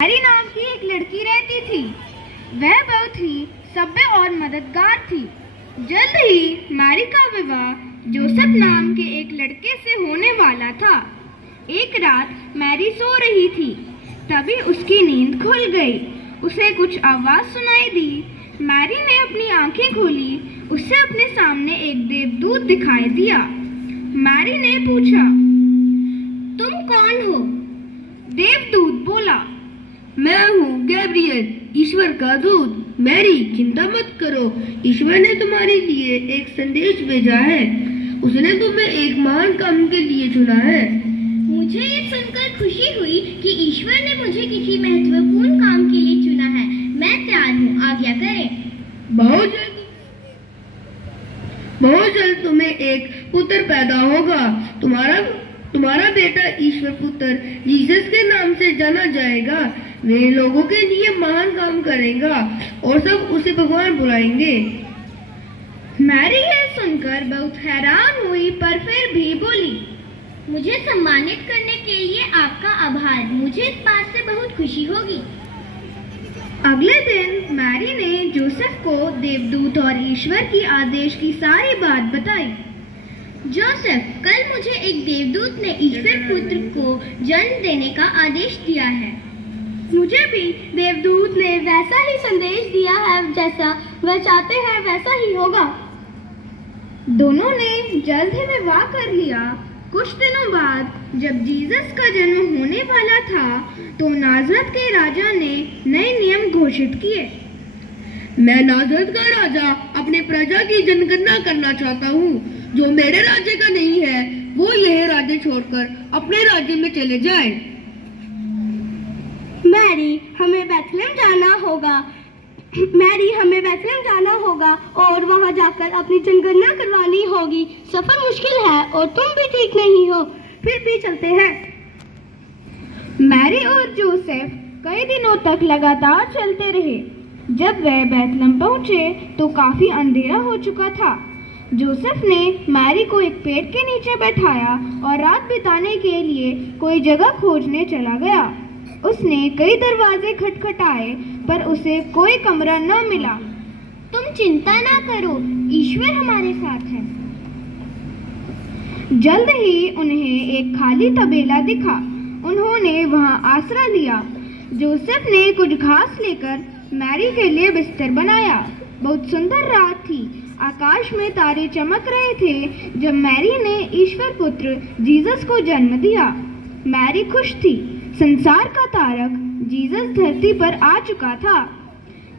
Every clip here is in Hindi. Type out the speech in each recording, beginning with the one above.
मैरी नाम की एक लड़की रहती थी। वह बहुत ही सभ्य और मददगार थी। जल्द ही मैरी का विवाह जोसेफ नाम के एक लड़के से होने वाला था। एक रात मैरी सो रही थी, तभी उसकी नींद खुल गई। उसे कुछ आवाज सुनाई दी। मैरी ने अपनी आंखें खोली। उसे अपने सामने एक देवदूत दिखाई दिया। मैरी ने पूछा, तुम कौन हो? देवदूत बोला, मैं हूँ गैब्रियल, ईश्वर का दूत। मैरी, चिंता मत करो, ईश्वर ने तुम्हारे लिए एक संदेश भेजा है। उसने तुम्हें एक महान काम के लिए चुना है। मुझे ये सुनकर खुशी हुई कि ईश्वर ने मुझे किसी महत्वपूर्ण काम के लिए चुना है। मैं तैयार हूँ, आज्ञा करें। बहुत जल्द तुम्हें एक पुत्र पैदा होगा। तुम्हारा बेटा ईश्वर पुत्र जीसस के नाम से जाना जाएगा। वे लोगों के लिए महान काम करेगा और सब उसे भगवान बुलाएंगे। मैरी यह सुनकर बहुत हैरान हुई, पर फिर भी बोली, मुझे सम्मानित करने के लिए आपका आभार। मुझे इस बात से बहुत खुशी होगी। अगले दिन मैरी ने जोसेफ को देवदूत और ईश्वर की आदेश की सारी बात बताई। जोसेफ, कल मुझे एक देवदूत ने ईश्वर पुत्र को जन्म देने का आदेश दिया है। मुझे भी देवदूत ने वैसा ही संदेश दिया है, जैसा वह चाहते हैं वैसा ही होगा। दोनों ने जल्द ही विवाह कर लिया। कुछ दिनों बाद जब जीसस का जन्म होने वाला था, तो नाजरत के राजा ने नए नियम घोषित किए। मैं नाजरत का राजा अपने प्रजा की जनगणना करना चाहता हूँ। जो मेरे राज्य का नहीं है, वो यह राज्य छोड़कर अपने राज्य में चले जाए। मैरी, हमें बैथलेम जाना होगा और वहां जाकर अपनी जनगणना करवानी होगी। सफर मुश्किल है और तुम भी ठीक नहीं हो, फिर भी चलते हैं। मैरी और जोसेफ कई दिनों तक लगातार चलते रहे। जब वे बैथलेम पहुंचे तो काफी अंधेरा हो चुका था। जोसेफ ने मैरी को एक पेड़ के नीचे बैठाया और रात बिताने के लिए कोई जगह खोजने चला गया। उसने कई दरवाजे खटखटाए, पर उसे कोई कमरा न मिला। तुम चिंता ना करो, ईश्वर हमारे साथ है। जल्द ही उन्हें एक खाली तबेला दिखा। उन्होंने वहां आसरा लिया। जोसेफ ने कुछ घास लेकर मैरी के लिए बिस्तर बनाया। बहुत सुंदर रात थी। आकाश में तारे चमक रहे थे जब मैरी ने ईश्वर पुत्र जीसस को जन्म दिया। मैरी खुश थी। संसार का तारक जीसस धरती पर आ चुका था।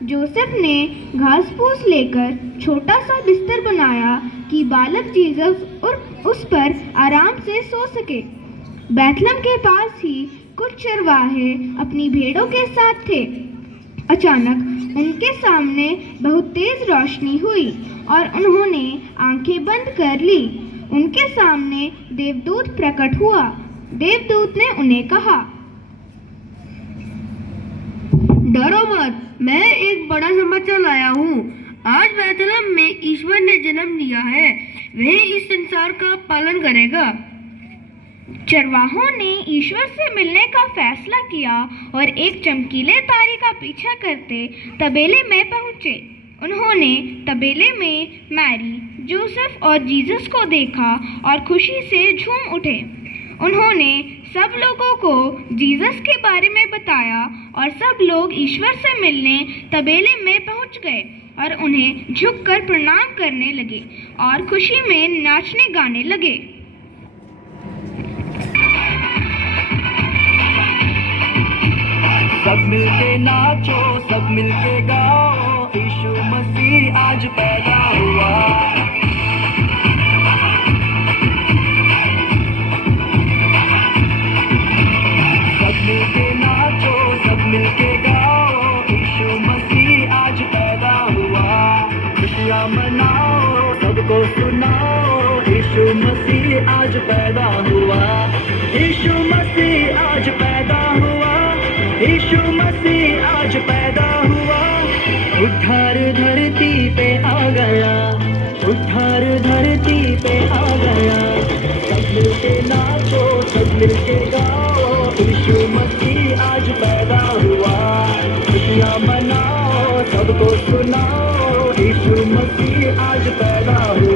जोसेफ ने घास फूस लेकर छोटा सा बिस्तर बनाया कि बालक जीसस उस पर आराम से सो सके। बैथलेम के पास ही कुछ चरवाहे अपनी भेड़ों के साथ थे। अचानक उनके सामने बहुत तेज रोशनी हुई और उन्होंने आंखें बंद कर ली। उनके सामने देवदूत प्रकट हुआ। देवदूत ने उन्हें कहा, डरो मत, मैं एक बड़ा समाचार लाया हूँ। आज बैतलहम में ईश्वर ने जन्म लिया है। वह इस संसार का पालन करेगा। चरवाहों ने ईश्वर से मिलने का फैसला किया और एक चमकीले तारे का पीछा करते तबेले में पहुंचे। उन्होंने तबेले में मैरी, जोसेफ और जीसस को देखा और खुशी से झूम उठे। उन्होंने सब लोगों को जीसस के बारे में बताया और सब लोग ईश्वर से मिलने तबेले में पहुंच गए और उन्हें झुककर प्रणाम करने लगे और खुशी में नाचने गाने लगे। सब मिलके नाचो, सब मिलके गाओ, यीशु मसीह आज पैदा हुआ। सब मिलके नाचो, सब मिलके गाओ, यीशु मसीह आज पैदा हुआ। खुशियाँ मनाओ, सबको सुनाओ, यीशु मसीह आज पैदा हुआ। यीशु मसीह आज पैदा हुआ। यीशु मसीह आज पैदा हुआ। उद्धार धरती पे आ गया, उद्धार धरती पे आ गया। सब मिलके नाचो, सब मिलके गाओ, यीशु मसीह आज पैदा हुआ। खुशियाँ मनाओ, सबको सुनाओ, यीशु मसीह आज पैदा हुआ।